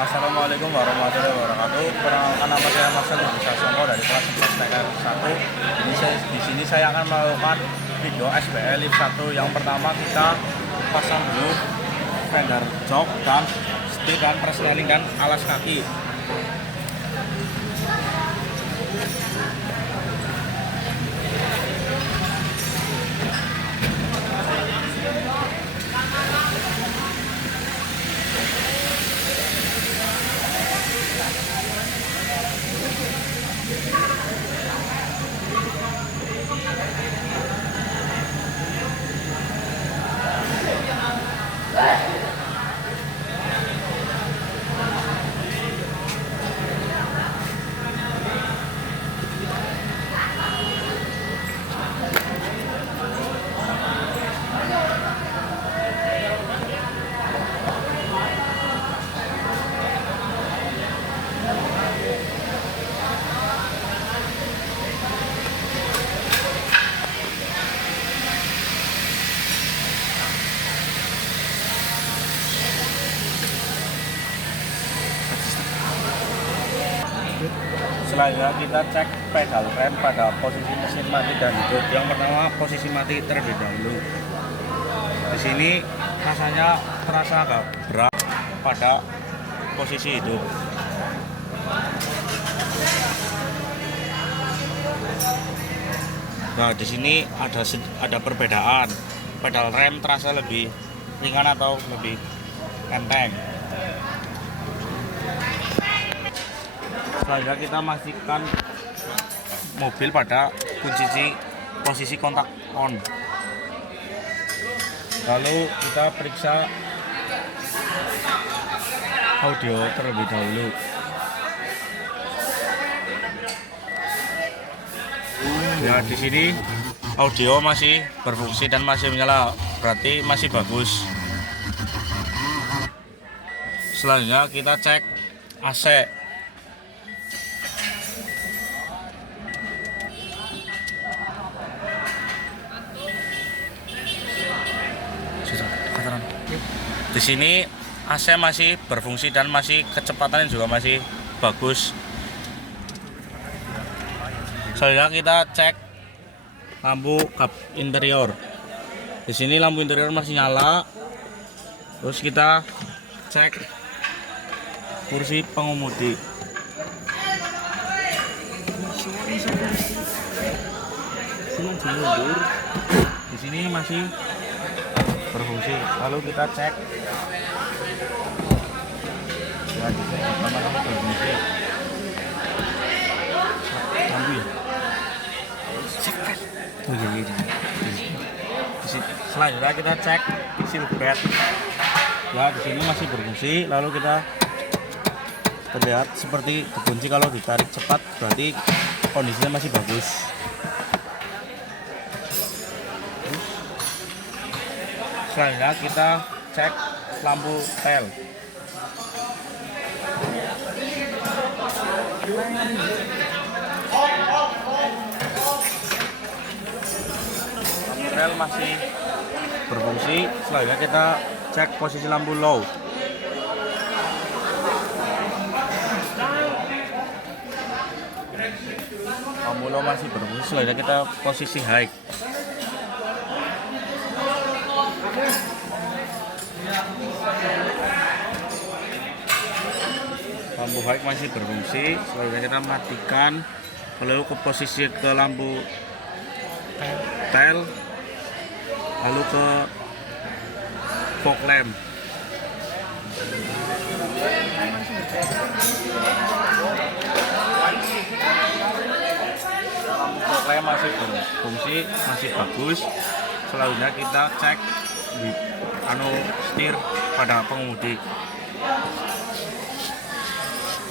Assalamualaikum warahmatullahi wabarakatuh. Perkenalkan, nama saya Marcel Bisa Songko dari kelas 11 TR1. Di sini saya akan melakukan video SBL Lift 1. Yang pertama kita pasang dulu fender jok dan setir dan persneling dan alas kaki. Selanjutnya kita cek pedal rem pada posisi mesin mati dan hidup. Yang pertama posisi mati terlebih dahulu. Di sini rasanya terasa agak berat pada posisi hidup. Nah, di sini ada perbedaan. Pedal rem terasa lebih ringan atau lebih enteng. Selanjutnya kita masukkan mobil pada posisi kontak on. Lalu kita periksa audio terlebih dahulu. Ya, di sini audio masih berfungsi dan masih menyala, berarti masih bagus. Selanjutnya kita cek AC. Di sini AC masih berfungsi dan masih kecepatannya juga masih bagus. Selanjutnya kita cek lampu kap interior. Di sini lampu interior masih nyala. Terus kita cek kursi pengemudi. Di sini masih berfungsi. Lalu kita cek ya, di sini sama-sama berfungsi. Lampu ya. Selanjutnya kita cek seal bed. Ya, di sini masih berfungsi. Lalu kita terlihat seperti dikunci, kalau ditarik cepat berarti kondisinya masih bagus. Selanjutnya kita cek lampu tail. Lampu tail masih berfungsi. Selanjutnya kita cek posisi lampu low. Lampu low masih berfungsi. Selanjutnya kita posisi high. Lampu high masih berfungsi. Selanjutnya kita matikan, lalu ke posisi ke lampu tail, lalu ke fog lamp. Lampu fog lamp masih berfungsi, masih bagus. Selanjutnya kita cek setir pada pengemudi.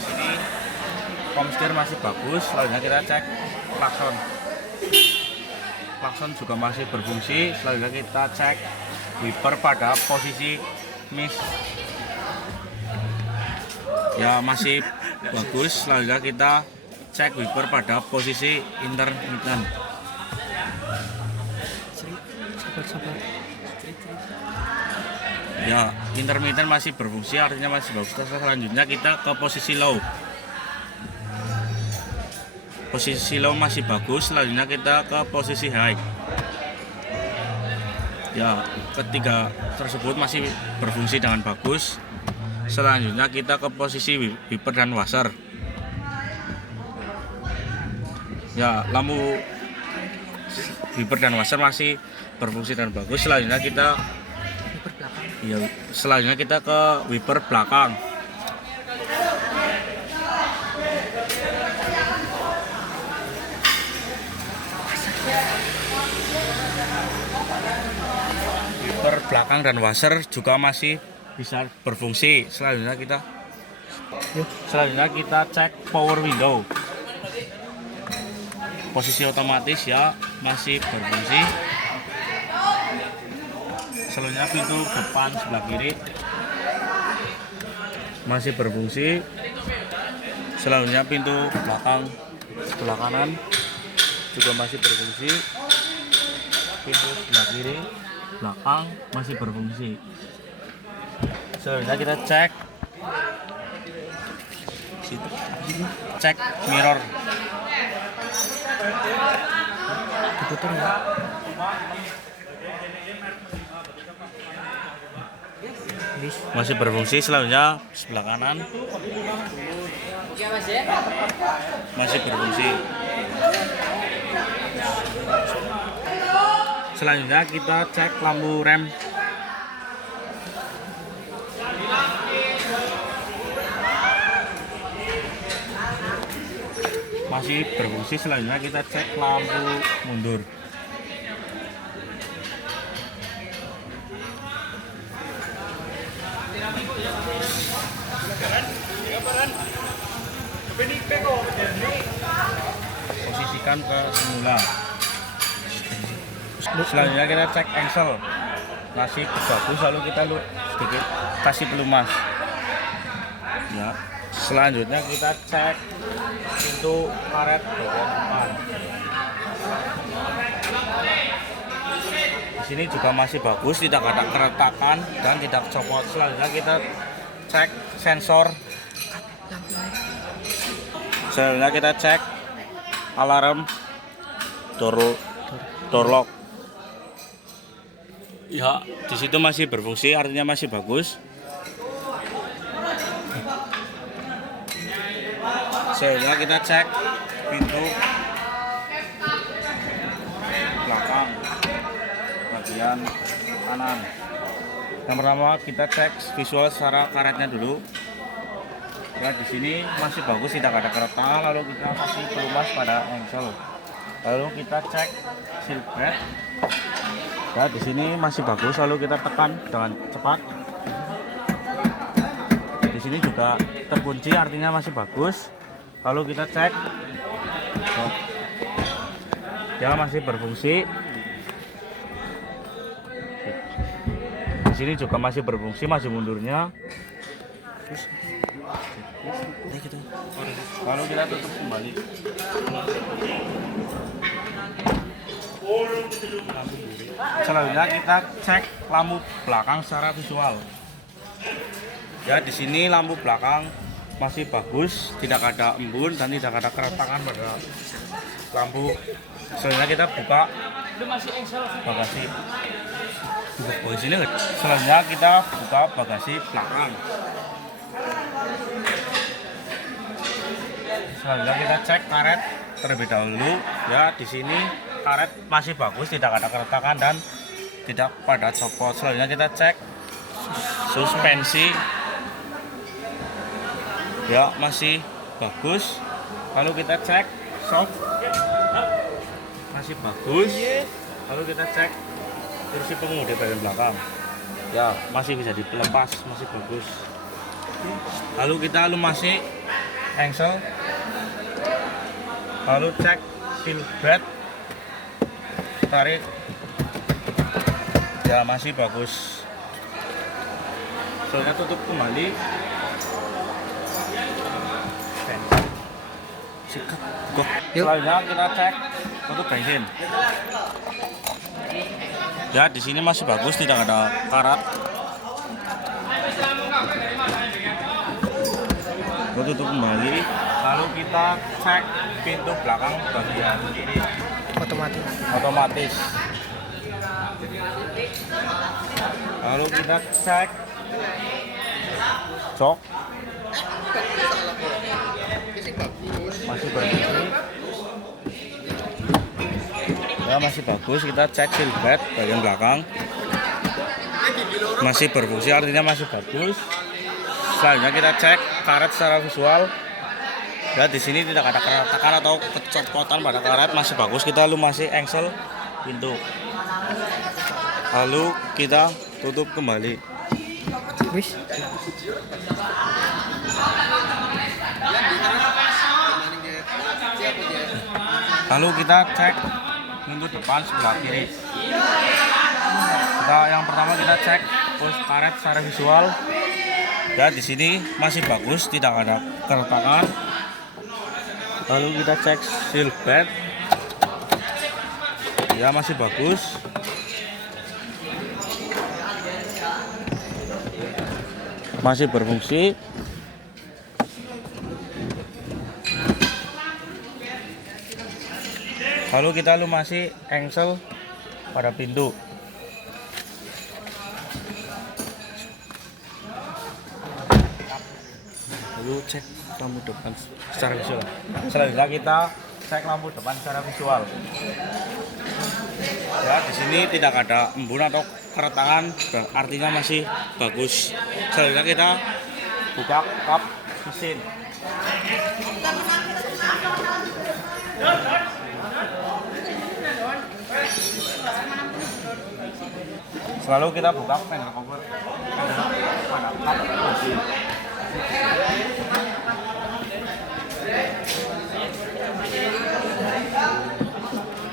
Ini kom setir masih bagus. Selanjutnya kita cek klakson. Klakson juga masih berfungsi. Selanjutnya kita cek wiper pada posisi mist. Ya, masih bagus. Selanjutnya kita cek wiper pada posisi intermittent. Ya, intermittent masih berfungsi, artinya masih bagus. Selanjutnya kita ke posisi low. Posisi low masih bagus. Selanjutnya kita ke posisi high. Ya, ketiga tersebut masih berfungsi dengan bagus. Selanjutnya kita ke posisi wiper dan washer. Ya, lampu wiper dan washer masih berfungsi dan bagus. Selanjutnya kita ke wiper belakang. Wiper belakang dan washer juga masih bisa berfungsi. Selanjutnya kita cek power window. Posisi otomatis ya masih berfungsi. Selanjutnya pintu depan sebelah kiri masih berfungsi. Selanjutnya pintu belakang sebelah kanan juga masih berfungsi. Pintu sebelah kiri belakang masih berfungsi. Selanjutnya kita cek mirror. Diputar ya. Masih berfungsi. Selanjutnya sebelah kanan masih berfungsi. Selanjutnya kita cek lampu rem. Masih berfungsi. Selanjutnya kita cek lampu mundur. Posisikan ke semula. Selanjutnya kita cek engsel masih bagus, lalu kita sedikit kasih pelumas ya. Selanjutnya kita cek pintu karet bagian depan. Di sini juga masih bagus, tidak ada keretakan dan tidak copot. Selanjutnya kita cek sensor. Selanjutnya kita cek alarm door lock. Ya, di situ masih berfungsi, artinya masih bagus. Selanjutnya kita cek pintu belakang bagian kanan. Yang pertama kita cek visual secara karetnya dulu. Ya, di sini masih bagus, tidak ada keretakan. Lalu kita kasih pelumas pada engsel. Lalu kita cek silhouette. Ya, di sini masih bagus. Lalu kita tekan dengan cepat. Di sini juga terkunci, artinya masih bagus. Lalu kita cek. Ya, masih berfungsi. Di sini juga masih berfungsi, masih mundurnya. Lalu kita tutup kembali. Selanjutnya kita cek lampu belakang secara visual. Ya, di sini lampu belakang masih bagus, tidak ada embun dan tidak ada keretakan pada lampu. Selanjutnya kita buka bagasi. Selanjutnya kita buka bagasi belakang. Selanjutnya kita cek karet terlebih dahulu. Ya, di sini karet masih bagus, tidak ada keretakan dan tidak pada copot. Selanjutnya kita cek suspensi. Ya, masih bagus. Lalu kita cek shock. Masih bagus. Lalu kita cek kursi pengemudi bagian belakang. Ya, masih bisa dilepas, masih bagus. Lalu kita lumasi engsel. Lalu cek silhouette, tarik. Ya, masih bagus. Selanjutnya tutup kembali. Sikat. Selanjutnya kita cek tutup bensin. Ya, di sini masih bagus, tidak ada karat. Aku tutup kembali. Lalu kita cek pintu belakang bagian kiri. Otomatis. Lalu kita cek jok. Masih berfungsi. Ya, masih bagus. Kita cek seal bed bagian belakang. Masih berfungsi, artinya masih bagus. Selanjutnya kita cek karet secara visual. Ya, di sini tidak ada keretakan atau kecopotan pada karet, masih bagus. Kita lumasi engsel pintu. Lalu kita tutup kembali. Lalu kita cek pintu depan sebelah kiri. Yang pertama kita cek karet secara visual. Ya, di sini masih bagus, tidak ada keretakan. Lalu kita cek seal bed. Ya, masih bagus. Masih berfungsi. Lalu kita lumasi engsel pada pintu. Lalu cek lampu depan secara visual. Selanjutnya kita cek lampu depan secara visual. Ya, di sini tidak ada embun atau keretakan, artinya masih bagus. Selanjutnya kita buka kap mesin. Selalu kita buka fender cover pada kap mesin.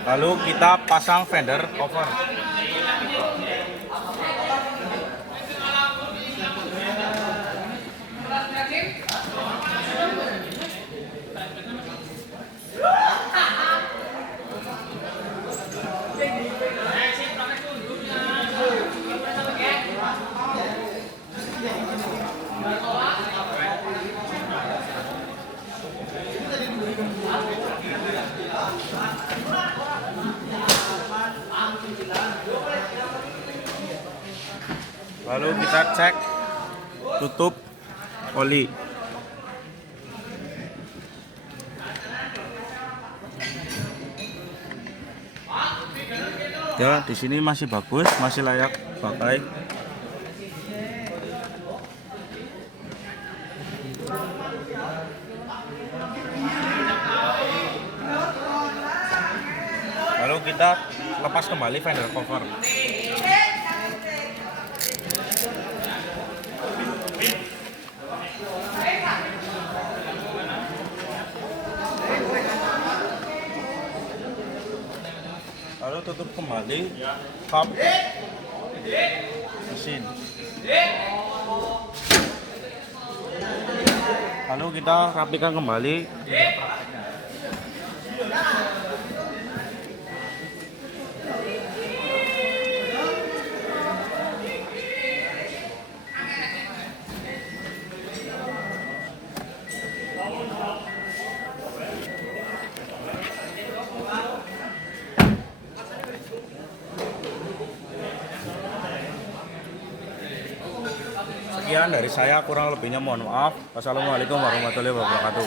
Lalu kita pasang fender cover. Lalu kita cek tutup oli. Ya, di sini masih bagus, masih layak pakai. Lalu kita lepas kembali fender cover. Lalu tutup kembali kap mesin. Lalu kita rapikan kembali. Sekian dari saya, kurang lebihnya mohon maaf. Wassalamualaikum warahmatullahi wabarakatuh.